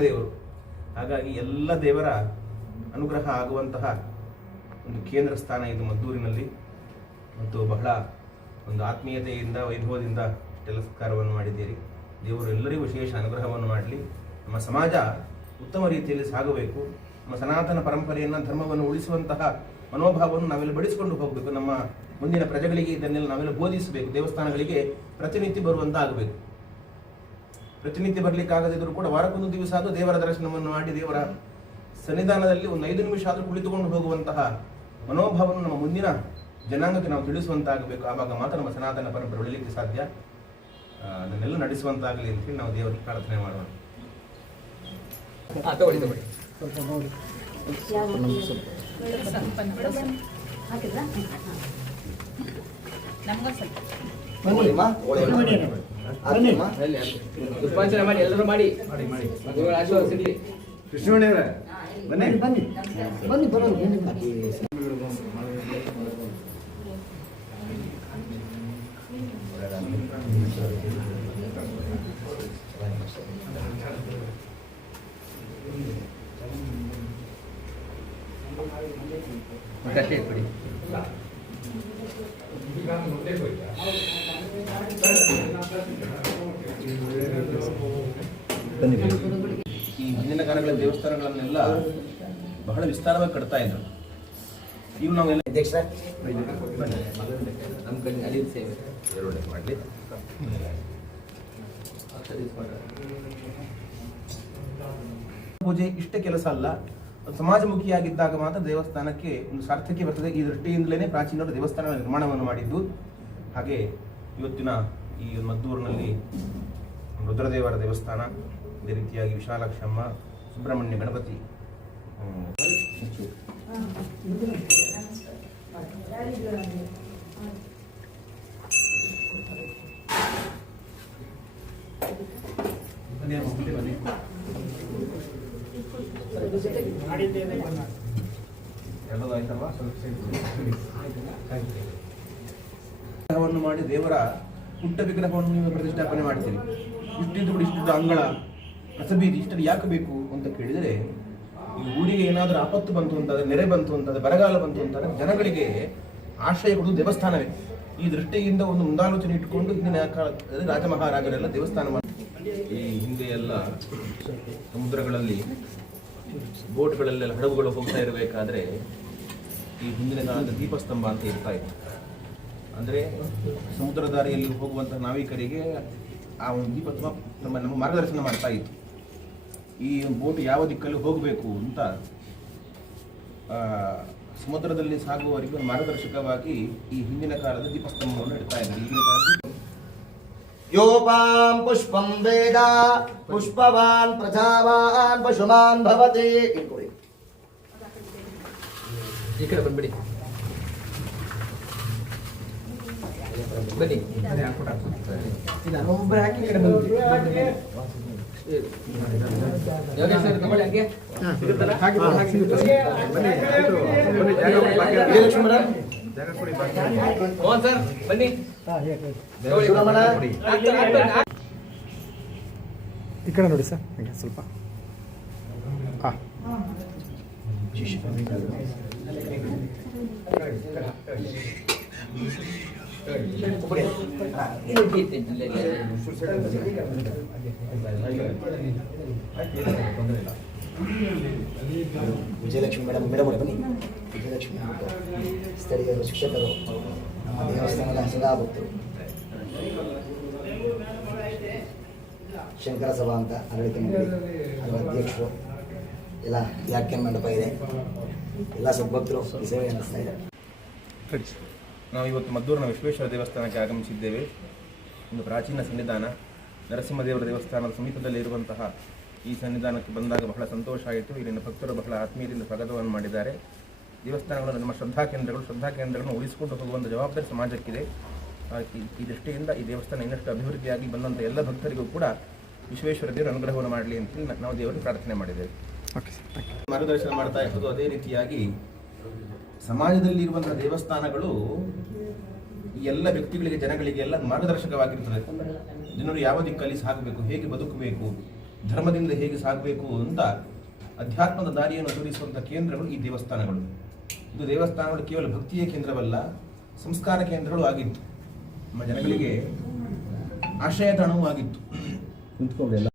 ಬ್ರಹ್ಮದೇವರು. ಹಾಗಾಗಿ ಎಲ್ಲ ದೇವರ ಅನುಗ್ರಹ ಆಗುವಂತಹ ಒಂದು ಕೇಂದ್ರ ಸ್ಥಾನ ಇದು ಮದ್ದೂರಿನಲ್ಲಿ. ಮತ್ತು ಬಹಳ ಒಂದು ಆತ್ಮೀಯತೆಯಿಂದ ವೈಭವದಿಂದ ಕೆಲಸಕಾರವನ್ನು ಮಾಡಿದ್ದೀರಿ. ದೇವರು ಎಲ್ಲರಿಗೂ ವಿಶೇಷ ಅನುಗ್ರಹವನ್ನು ಮಾಡಲಿ. ನಮ್ಮ ಸಮಾಜ ಉತ್ತಮ ರೀತಿಯಲ್ಲಿ ಸಾಗಬೇಕು. ನಮ್ಮ ಸನಾತನ ಪರಂಪರೆಯನ್ನು, ಧರ್ಮವನ್ನು ಉಳಿಸುವಂತಹ ಮನೋಭಾವವನ್ನು ನಾವೆಲ್ಲ ಬೆಳೆಸಿಕೊಂಡು ಹೋಗಬೇಕು. ನಮ್ಮ ಮುಂದಿನ ಪ್ರಜೆಗಳಿಗೆ ಇದನ್ನೆಲ್ಲ ನಾವೆಲ್ಲ ಬೋಧಿಸಬೇಕು. ದೇವಸ್ಥಾನಗಳಿಗೆ ಪ್ರತಿನಿತ್ಯ ಬರುವಂತ ಆಗಬೇಕು. ಪ್ರತಿನಿತ್ಯ ಬರಲಿಕ್ಕಾಗದಿದ್ದರೂ ಕೂಡ ವಾರಕ್ಕೊಂದು ದಿವಸ ಆದರೂ ದೇವರ ದರ್ಶನವನ್ನು ಮಾಡಿ ದೇವರ ಸನ್ನಿಧಾನದಲ್ಲಿ ಒಂದು 5 ನಿಮಿಷ ಆದರೂ ಕುಳಿತುಕೊಂಡು ಹೋಗುವಂತಹ ಮನೋಭಾವವನ್ನು ನಮ್ಮ ಮುಂದಿನ ಜನಾಂಗಕ್ಕೆ ನಾವು ತಿಳಿಸುವಂತಾಗಬೇಕು. ಆವಾಗ ಮಾತ್ರ ನಮ್ಮ ಸನಾತನ ಪರಂಪರೆ ಉಳಿಲಿಕ್ಕೆ ಸಾಧ್ಯ. ಅದನ್ನೆಲ್ಲ ನಡೆಸುವಂತಾಗಲಿ ಅಂತ ನಾವು ದೇವರಿಗೆ ಪ್ರಾರ್ಥನೆ ಮಾಡೋಣ. ಪುಷ್ಪಾಂಜಲಿ ಮಾಡಿ, ಎಲ್ಲರೂ ಮಾಡಿ. ಆಶೀರ್ವಾದ ಸಿಗಲಿ. ಕೃಷ್ಣವಣಿಯವರೇ ಬನ್ನಿ ಬನ್ನಿ ಬನ್ನಿ ಬರೋದು ಬನ್ನಿ. ಕಟ್ಟೆ ಕೊಡಿ. ಈ ಹಿಂದಿನ ಕಾಲಗಳ ದೇವಸ್ಥಾನಗಳನ್ನೆಲ್ಲ ಬಹಳ ವಿಸ್ತಾರವಾಗಿ ಕಟ್ತಾ ಇದ್ರು. ಇವು ನಾವೆಲ್ಲ ನಮ್ಮ ಕಡೆ ಅಲ್ಲಿ ಸೇವೆ ಮಾಡಲಿ. ಪೂಜೆ ಇಷ್ಟೇ ಕೆಲಸ ಅಲ್ಲ, ಸಮಾಜಮುಖಿಯಾಗಿದ್ದಾಗ ಮಾತ್ರ ದೇವಸ್ಥಾನಕ್ಕೆ ಒಂದು ಸಾರ್ಥಕ್ಯ ಬರ್ತದೆ. ಈ ದೃಷ್ಟಿಯಿಂದಲೇ ಪ್ರಾಚೀನರು ದೇವಸ್ಥಾನ ನಿರ್ಮಾಣವನ್ನು ಮಾಡಿದ್ದು. ಹಾಗೆ ಇವತ್ತಿನ ಈ ಮದ್ದೂರಿನಲ್ಲಿ ರುದ್ರದೇವರ ದೇವಸ್ಥಾನ, ಇದೇ ರೀತಿಯಾಗಿ ವಿಶಾಲಾಕ್ಷಮ್ಮ, ಸುಬ್ರಹ್ಮಣ್ಯ, ಗಣಪತಿ, ವಿಗ್ರಹವನ್ನು ಮಾಡಿ ದೇವರ ಪುಟ್ಟ ವಿಗ್ರಹವನ್ನು ನೀವು ಪ್ರತಿಷ್ಠಾಪನೆ ಮಾಡ್ತೀರಿ. ಇಷ್ಟಿದ್ದು ಕೂಡ ಇಷ್ಟಿದ್ದು ಅಂಗಳ, ರಸಬೀದಿ ಇಷ್ಟಲ್ಲಿ ಯಾಕೆ ಬೇಕು ಅಂತ ಕೇಳಿದರೆ, ಈ ಊರಿಗೆ ಏನಾದರೂ ಆಪತ್ತು ಬಂತು ಅಂತಾದ್ರೆ, ನೆರೆ ಬಂತು ಅಂತಾದ್ರೆ, ಬರಗಾಲ ಬಂತು ಅಂತಾದ್ರೆ ಜನಗಳಿಗೆ ಆಶ್ರಯ ಕೊಡುವುದು ದೇವಸ್ಥಾನವೇ. ಈ ದೃಷ್ಟಿಯಿಂದ ಒಂದು ಮುಂದಾಲೋಚನೆ ಇಟ್ಟುಕೊಂಡು ಹಿಂದಿನ ಕಾಲದಲ್ಲಿ ರಾಜ ಮಹಾರಾಜರೆಲ್ಲ ದೇವಸ್ಥಾನ ಮಾಡಿ. ಈ ಹಿಂದೆ ಎಲ್ಲ ಸಮುದ್ರಗಳಲ್ಲಿ ಬೋಟ್ಗಳಲ್ಲೆಲ್ಲ ಹಡಗುಗಳು ಹೋಗ್ತಾ ಇರಬೇಕಾದ್ರೆ ಈ ಹಿಂದಿನ ಕಾಲದ ದೀಪಸ್ತಂಭ ಅಂತ ಇರ್ತಾ ಇತ್ತು. ಅಂದರೆ ಸಮುದ್ರ ದಾರಿಯಲ್ಲಿ ಹೋಗುವಂತಹ ನಾವಿಕರಿಗೆ ಆ ಒಂದು ದೀಪಸ್ತಂಭ ನಮ್ಮ ಮಾರ್ಗದರ್ಶನ ಮಾಡ್ತಾ ಇತ್ತು. ಈ ಬೋಟ್ ಯಾವ ದಿಕ್ಕಲ್ಲಿ ಹೋಗಬೇಕು ಅಂತ ಸಮುದ್ರದಲ್ಲಿ ಸಾಗುವವರಿಗೆ ಮಾರ್ಗದರ್ಶಕವಾಗಿ ಈ ಹಿಂದಿನ ಕಾಲದ ದೀಪಸ್ತಂಭವನ್ನು ಇಡ್ತಾ ಇದ್ದಾರೆ. ಈಗಿನ ಕಾಲದಲ್ಲಿ ಯೋಪಾಂ ಪುಷ್ಪಂ ವೇದ ಪುಷ್ಪವಾನ್ ಪ್ರಜಾವಾನ್ ಪಶುಮಾನ್ ಭವತಿ. ಈ ಕಡೆ ಬಂದ್ಬಿಡಿ, ಬನ್ನಿ. ಒಬ್ಬರು ಹಾಕಿ ಕಡೆ ಬಂದ್ಬಿಡಿ. ಈ ಕಡೆ ನೋಡಿ ಸರ್, ಸ್ವಲ್ಪ ವಿಜಯಲಕ್ಷ್ಮಿ ಮೇಡಮ್ ಬನ್ನಿ. ವಿಜಯಲಕ್ಷ್ಮಿ ಸ್ಥಳೀಯರು, ಶಿಕ್ಷಕರು, ನಮ್ಮ ದೇವಸ್ಥಾನದ ಸದಾ ಭಕ್ತರು, ಶಂಕರ ಸಭಾ ಅಂತ ಆಡಳಿತ ಮಂಡಳಿ, ಅದರ ಅಧ್ಯಕ್ಷರು, ಎಲ್ಲ ವ್ಯಾಖ್ಯಾನ ಮಂಟಪ ಇದೆ, ಎಲ್ಲ ಸದ್ಭಕ್ತರು ಈ ಸೇವೆ ನಡೆಸ್ತಾ ಇದ್ದಾರೆ. ನಾವು ಇವತ್ತು ಮದ್ದೂರಿನ ವಿಶ್ವೇಶ್ವರ ದೇವಸ್ಥಾನಕ್ಕೆ ಆಗಮಿಸಿದ್ದೇವೆ. ಒಂದು ಪ್ರಾಚೀನ ಸನ್ನಿಧಾನ, ನರಸಿಂಹದೇವರ ದೇವಸ್ಥಾನದ ಸಮೀಪದಲ್ಲಿ ಇರುವಂತಹ ಈ ಸನ್ನಿಧಾನಕ್ಕೆ ಬಂದಾಗ ಬಹಳ ಸಂತೋಷ ಆಯಿತು. ಇಲ್ಲಿನ ಭಕ್ತರು ಬಹಳ ಆತ್ಮೀಯದಿಂದ ಸ್ವಾಗತವನ್ನು ಮಾಡಿದ್ದಾರೆ. ದೇವಸ್ಥಾನಗಳು ನಮ್ಮ ಶ್ರದ್ಧಾ ಕೇಂದ್ರಗಳನ್ನು ಉಳಿಸಿಕೊಂಡು ಹೋಗುವಂಥ ಜವಾಬ್ದಾರಿ ಸಮಾಜಕ್ಕಿದೆ. ಈ ದೃಷ್ಟಿಯಿಂದ ಈ ದೇವಸ್ಥಾನ ಇನ್ನಷ್ಟು ಅಭಿವೃದ್ಧಿಯಾಗಿ ಬಂದಂಥ ಎಲ್ಲ ಭಕ್ತರಿಗೂ ಕೂಡ ವಿಶ್ವೇಶ್ವರ ದೇವರ ಅನುಗ್ರಹವನ್ನು ಮಾಡಲಿ ಅಂತ ನಾವು ದೇವರಿಗೆ ಪ್ರಾರ್ಥನೆ ಮಾಡಿದ್ದೇವೆ. ಮಾರ್ಗದರ್ಶನ ಮಾಡ್ತಾ ಇರೋದು. ಅದೇ ರೀತಿಯಾಗಿ ಸಮಾಜದಲ್ಲಿ ಇರುವಂತಹ ದೇವಸ್ಥಾನಗಳು ಈ ಎಲ್ಲ ವ್ಯಕ್ತಿಗಳಿಗೆ, ಜನಗಳಿಗೆ ಎಲ್ಲ ಮಾರ್ಗದರ್ಶಕವಾಗಿರ್ತದೆ. ಜನರು ಯಾವ ದಿಕ್ಕಲ್ಲಿ ಸಾಗಬೇಕು, ಹೇಗೆ ಬದುಕಬೇಕು, ಧರ್ಮದಿಂದ ಹೇಗೆ ಸಾಗಬೇಕು ಅಂತ ಅಧ್ಯಾತ್ಮದ ದಾರಿಯನ್ನು ತೋರಿಸುವಂಥ ಕೇಂದ್ರಗಳು ಈ ದೇವಸ್ಥಾನಗಳು. ಇದು ದೇವಸ್ಥಾನಗಳು ಕೇವಲ ಭಕ್ತಿಯ ಕೇಂದ್ರವಲ್ಲ, ಸಂಸ್ಕಾರ ಕೇಂದ್ರಗಳು ಆಗಿತ್ತು. ನಮ್ಮ ಜನಗಳಿಗೆ ಆಶ್ರಯ ತಾಣವೂ ಆಗಿತ್ತು.